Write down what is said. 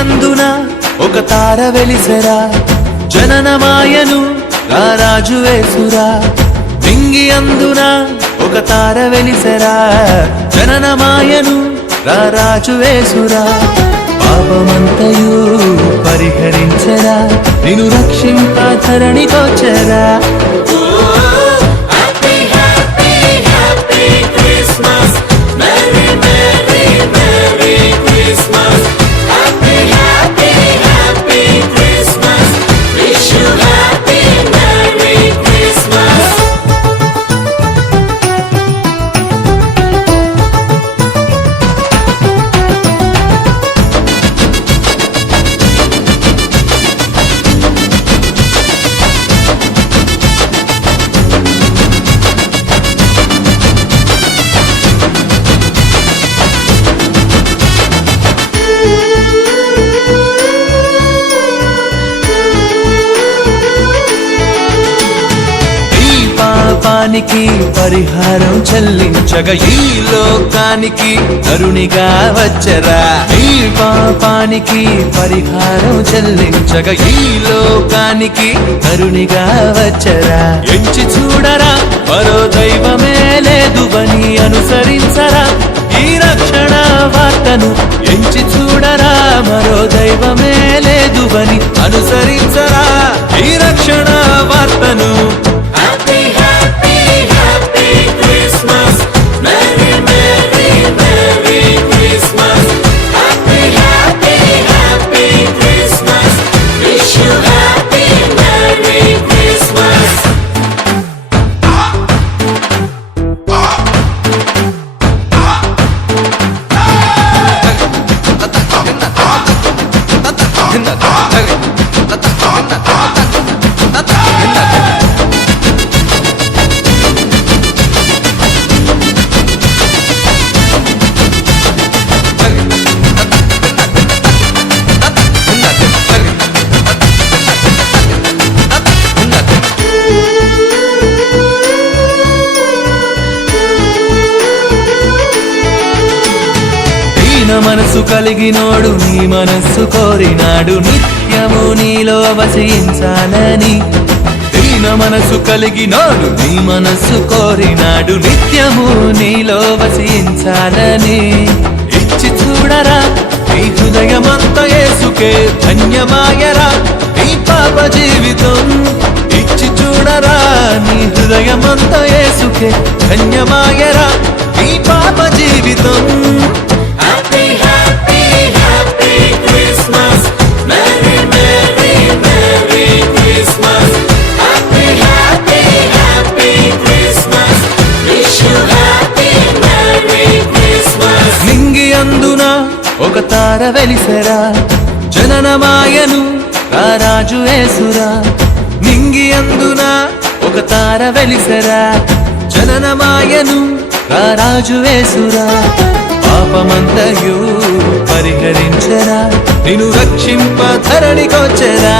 అందున ఒక తార వెలిసెరా జననమాయను రాజు యేసురా నింగి అందున ఒక తార వెలిసెరా జననమాయను రాజు యేసురా పాపమంతయు పరిహరించరా నిన్ను రక్షింప ధరణికొచ్చెరా పాపానికి పరిహారం చెల్లించగా ఈ లోకానికి కరుణిగా వచ్చరా ఈ పాపానికి పరిహారం చెల్లించగా ఈ లోకానికి కరుణిగా వచ్చరా ఎంచి చూడరా మరో దైవమే లేదు అని అనుసరించరా ఈ రక్షణ వార్తను ఎంచి చూడరా మరో దైవమే లేదు అని అనుసరించరా ఈ రక్షణ వార్తను మనసు కలిగినోడు నీ మనస్సు కోరినాడు నిత్యము నీలో వసించాలని దీన మనసు కలిగినోడు నీ మనస్సు కోరినాడు నిత్యము నీలో వసించాలని ఇచ్చి చూడరా నీ హృదయమంతా యేసుకే ధన్యమాయరా నీ పాప జీవితం ఇచ్చి చూడరా నీ హృదయమంతా యేసుకే ధన్యమాయరా నీ పాప జీవితం ఒక తార వెలిసెరా జననమాయను రాజు యేసురా నింగి అందున ఒక తార వెలిసెరా జననమాయను రాజు యేసురా పాపమంతయు పరిహరించరా నిన్ను రక్షింప ధరణికొచ్చెరా